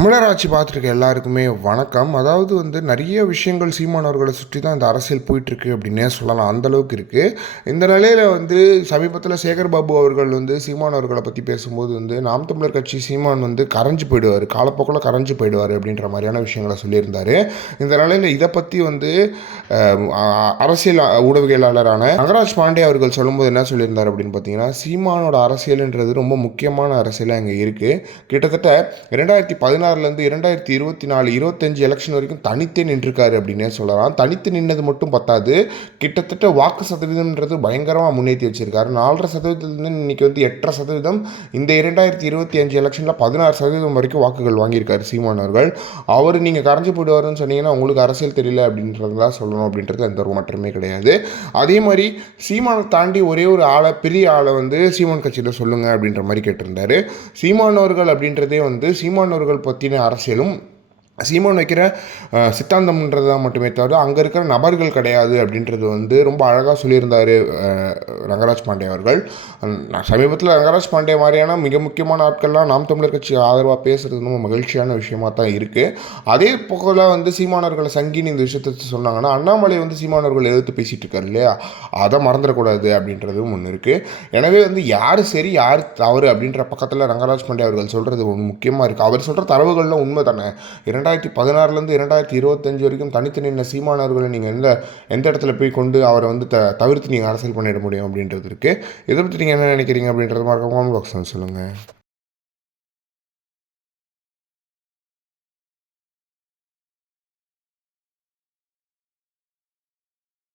தமிழர் ஆட்சி பார்த்துருக்க எல்லாருக்குமே வணக்கம். அதாவது வந்து நிறைய விஷயங்கள் சீமானவர்களை சுற்றி தான் இந்த அரசியல் போயிட்டுருக்கு அப்படின்னே சொல்லலாம். அந்த அளவுக்கு இருக்குது இந்த நிலையில் வந்து சமீபத்தில் சேகர் பாபு அவர்கள் வந்து சீமானவர்களை பற்றி பேசும்போது வந்து நாம் தமிழர் கட்சி சீமான் வந்து கரைஞ்சு போயிடுவார். காலப்போக்கில் கரைஞ்சு போயிடுவார் அப்படின்ற மாதிரியான விஷயங்களை சொல்லியிருந்தார். இந்த நிலையில் இதை பற்றி வந்து அரசியல் ஊடகவியலாளரான நகராஜ் பாண்டே அவர்கள் சொல்லும்போது என்ன சொல்லியிருந்தார் அப்படின்னு பார்த்தீங்கன்னா சீமானோட அரசியல்ன்றது ரொம்ப முக்கியமான அரசியலாக இங்கே இருக்குது கிட்டத்தட்ட இரண்டாயிரத்தி பதினாறுலேருந்து இரண்டாயிரத்தி இருபத்தி நாலு இருபத்தஞ்சு எலெக்ஷன் வரைக்கும் தனித்தே நின்றுருக்காரு அப்படின்னே சொல்லலாம். தனித்து நின்னது மட்டும் பத்தாது. கிட்டத்தட்ட வாக்கு சதவீதம்ன்றது பயங்கரமாக முன்னேற்றி வச்சிருக்காரு. நாலரை சதவீதத்துலேருந்து இன்னைக்கு வந்து எட்டரை சதவீதம். இந்த இரண்டாயிரத்தி இருபத்தி அஞ்சு எலெக்ஷனில் பதினாறு சதவீதம் வரைக்கும் வாக்குகள் வாங்கியிருக்காரு சீமான் அவர்கள். அவர் நீங்கள் கரைஞ்சி போயிடுவாருன்னு சொன்னீங்கன்னா உங்களுக்கு அரசியல் தெரியல அப்படின்றதெல்லாம் சொல்லணும் அப்படின்றது எந்த ஒரு மாற்றமே கிடையாது. அதே மாதிரி சீமானை தாண்டி ஒரே ஒரு ஆளை பெரிய ஆளை வந்து சீமான் கட்சியில் சொல்லுங்கள் அப்படின்ற மாதிரி கேட்டிருந்தாரு. சீமானவர்கள் அப்படின்றதே வந்து சீமானவர்கள் tiene Arcelum சீமான் வைக்கிற சித்தாந்தம்ன்றது தான் மட்டுமே தவிர அங்கே இருக்கிற நபர்கள் கிடையாது அப்படின்றது வந்து ரொம்ப அழகாக சொல்லியிருந்தார் ரங்கராஜ் பாண்டே அவர்கள். சமீபத்தில் ரங்கராஜ் பாண்டே மாதிரியான மிக முக்கியமான ஆட்கள்லாம் நாம் தமிழர் கட்சி ஆதரவாக பேசுகிறது ரொம்ப மகிழ்ச்சியான விஷயமா தான் இருக்குது அதே போக்கில் வந்து சீமானவர்களை சங்கின்னு இந்த விஷயத்தை சொன்னாங்கன்னா அண்ணாமலை வந்து சீமானவர்கள் எதிர்த்து பேசிகிட்டு இருக்காரு இல்லையா? அதை மறந்துடக்கூடாது அப்படின்றதும் ஒன்று இருக்குது எனவே வந்து யார் சரி யார் தவறு அப்படின்ற பக்கத்தில் ரங்கராஜ் பாண்டே அவர்கள் சொல்கிறது ஒன்று முக்கியமாக இருக்குது அவர் சொல்கிற தரவுகள்லாம் உண்மை தானே. ரெண்டாயிரத்தி பதினாறுலேருந்து இரண்டாயிரத்தி இருபத்தஞ்சு வரைக்கும் தனித்து நின்ற சீமானவர்களை நீங்கள் எந்த எந்த இடத்துல போய் கொண்டு அவரை வந்து த தவிர்த்து நீங்கள் அரசியல் பண்ணிட முடியும் அப்படின்றது இருக்குது இதை பற்றி நீங்கள் என்ன நினைக்கிறீங்க அப்படின்றது மறக்காம பாக்ஸ் சொல்லுங்கள்